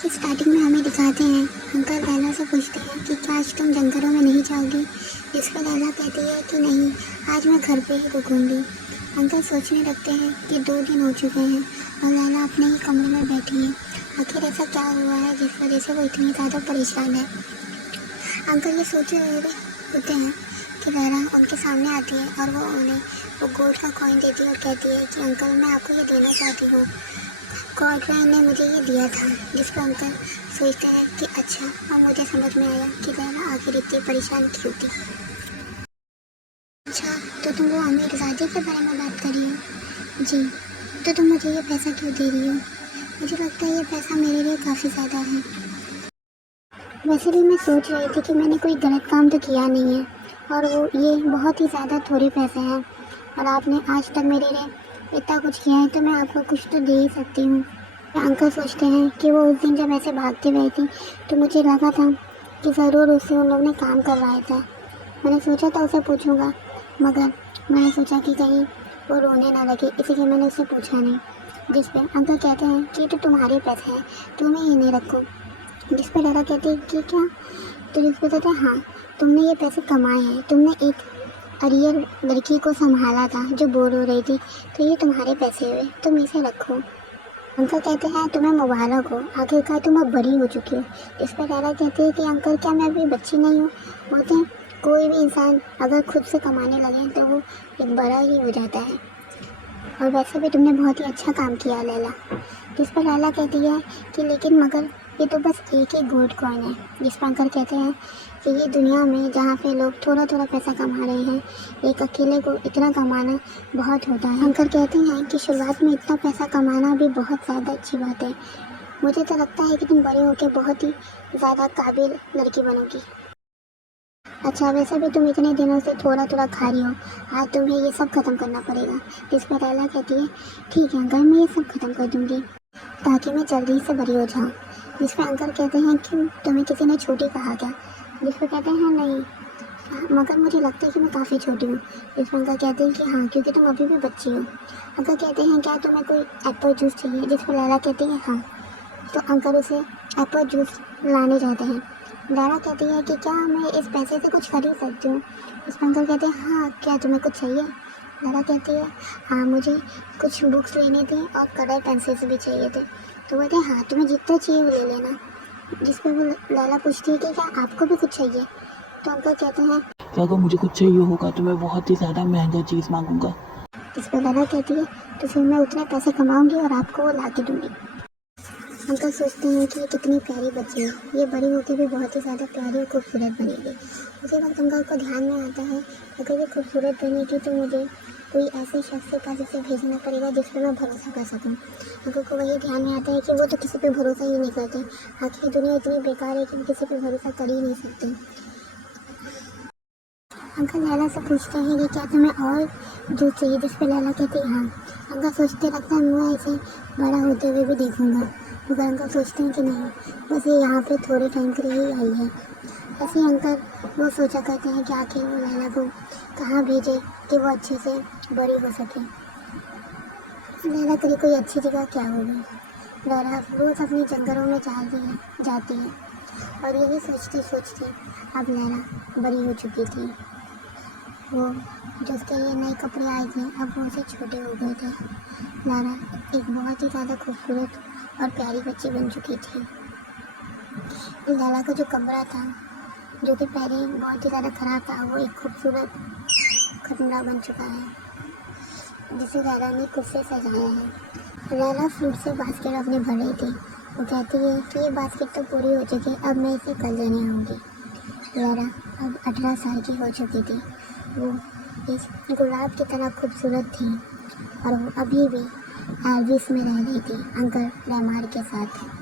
कि स्टार्टिंग में हमें दिखाते हैं अंकल लैला से पूछते हैं कि क्या आज तुम जंगलों में नहीं जाओगी। इस पर लैला कहती है कि नहीं, आज मैं घर पे ही रुकूंगी। अंकल सोचने लगते हैं कि 2 दिन हो चुके हैं और लैला अपने ही कमरे में बैठी है। आखिर ऐसा क्या हुआ है जिस वजह से वो इतनी ज़्यादा परेशान है। अंकल ये सोचे हुए होते हैं कि लैला उनके सामने आती है और वो उन्हें वो गोल्ड का कॉइन देती है और कहती है कि अंकल मैं आपको ये देना चाहती हूँ, गॉडफ्रेंड ने मुझे ये दिया था। जिस पर अंकल सोचते हैं कि अच्छा, अब मुझे समझ में आया कि लैला आखिर इतनी परेशान क्यों थी। अच्छा, तो तुम वो अमीरजादे के बारे में बात कर रही हो? जी। तो तुम मुझे ये पैसा क्यों दे रही हो? मुझे लगता है ये पैसा मेरे लिए काफ़ी ज़्यादा है। वैसे भी मैं सोच रही थी कि मैंने कोई गलत काम तो किया नहीं है और वो ये बहुत ही ज़्यादा थोड़े पैसे हैं और आपने आज तक मेरे लिए इतना कुछ किया है तो मैं आपको कुछ तो दे ही सकती हूँ। अंकल सोचते हैं कि वो उस दिन जब ऐसे भागते हुए थी तो मुझे लगा था कि ज़रूर उससे उन लोगों ने काम करवाया था। मैंने सोचा था उसे पूछूंगा, मगर मैंने सोचा कि कहीं वो रोने ना लगे, इसीलिए मैंने उससे पूछा नहीं। जिस पर अंकल कहते हैं कि तो तुम्हारे पैसे हैं, तुम्हें ये नहीं रखो। जिस पर लैला कहती है कि क्या? तो जिस पर कहते हैं हाँ, तुमने ये पैसे कमाए हैं, तुमने एक अरियर लड़की को संभाला था जो बोर हो रही थी, तो ये तुम्हारे पैसे हुए, तुम इसे रखो। अंकल कहते हैं तुम्हें मुबारक हो, आखिरकार तुम अब बड़ी हो चुकी हो। इस पर लैला कहती है कि अंकल क्या मैं अभी बच्ची नहीं हूँ? बोलते हैं कोई भी इंसान अगर खुद से कमाने लगे तो वो एक बड़ा ही हो जाता है, और वैसे भी तुमने बहुत ही अच्छा काम किया लैला। जिस पर लैला कहती है कि लेकिन मगर ये तो बस एक ही गोल्ड कॉइन है। जिस पर अंकल कहते हैं कि ये दुनिया में जहाँ पे लोग थोड़ा थोड़ा पैसा कमा रहे हैं, एक अकेले को इतना कमाना बहुत होता है। अंकल कहते हैं कि शुरुआत में इतना पैसा कमाना भी बहुत ज़्यादा अच्छी बात है। मुझे तो लगता है कि तुम बड़े होकर बहुत ही ज़्यादा काबिल लड़की बनोगी। अच्छा, वैसे भी तुम इतने दिनों से थोड़ा थोड़ा खा रही हो, आज तुम्हें ये सब खत्म करना पड़ेगा। जिस पर लैला कहती है ठीक है अंकल, मैं ये सब खत्म कर दूंगी ताकि मैं जल्दी से बड़ी हो जाऊँ। जिस पर अंकल कहते हैं कि तुम्हें किसी ने छोटी कहा क्या? जिस पर कहते हैं नहीं, मगर मुझे लगता है कि मैं काफ़ी छोटी हूँ। जिस पर अंकल कहते हैं कि हाँ, क्योंकि तुम अभी भी बच्ची हो। अंकल कहते हैं क्या तुम्हें कोई एप्पल जूस चाहिए? जिस पर लैला कहती है हाँ। तो अंकल उसे एप्पल जूस लाने जाते हैं। लैला कहती है कि क्या मैं इस पैसे से कुछ खरीद सकती हूँ? उस पर अंकल कहते हैं हाँ, क्या तुम्हें कुछ चाहिए? लैला कहती है हाँ, मुझे कुछ बुक्स लेने थे और कलर पेंसिल्स भी चाहिए थे। तो बोलते हैं हाँ, तुम्हें जितना चाहिए वो ले लेना। जिस पर वो लैला पूछती है कि क्या आपको भी कुछ चाहिए? तो अंकल कहते हैं अगर मुझे कुछ चाहिए होगा तो मैं बहुत ही ज़्यादा महंगा चीज़ मांगूंगा। जिस पर लैला कहती है तो फिर मैं उतने पैसे कमाऊंगी और आपको वो ला के दूंगी। अंकल सोचते हैं कि ये कितनी प्यारी बच्ची है, ये बड़ी होकर भी बहुत ही ज़्यादा प्यारी और खूबसूरत बनेगी। उसी वक्त अंकल को ध्यान में आता है अगर ये खूबसूरत बनेगी तो मुझे कोई ऐसे शख्स के पास इसे भेजना पड़ेगा जिस पर मैं भरोसा कर सकूं। अंकल को वही ध्यान में आता है कि वो तो किसी पे भरोसा ही नहीं करते। आखिर दुनिया इतनी बेकार है कि वो किसी पे भरोसा कर ही नहीं सकते। अंकल लैला से पूछते हैं कि क्या तुम्हें और जूस चाहिए? जिस पर लैला कहती है हाँ। अंकल सोचते लगता है मैं इसे बड़ा होते हुए भी देखूंगा, मगर अंकल सोचते हैं कि नहीं, बस ये यहाँ पे थोड़े टाइम के लिए ही आई है। ऐसे ही अंकल वो सोचा करते हैं कि आखिर वो लैला को कहाँ भेजे कि वो अच्छे से बड़ी हो सके। लैला करी कोई अच्छी जगह क्या होगी। लैला रोज़ अपनी जंगलों में जाती है और यही सोचती सोचती अब लैला बड़ी हो चुकी थी। वो जो उसके लिए नए कपड़े आए थे अब वो उसे छोटे हो गए थे। लैला एक बहुत ही ज़्यादा खूबसूरत और प्यारी बच्ची बन चुकी थी। लैला का जो कमरा था जो कि पहले बहुत ही ज़्यादा ख़राब था, वो एक खूबसूरत कमरा बन चुका है जिसे लैला ने खुद से सजाया है। लैला फ्रूट से बास्केट अपने भर रही थी। वो कहती है कि ये बास्केट तो पूरी हो चुकी, अब मैं इसे कल लेने आऊँगी। लैला अब 18 साल की हो चुकी थी। वो इस गुलाब की तरह खूबसूरत थी और वो अभी भी एल्विस में रह रही थी अंकल लेमार के साथ।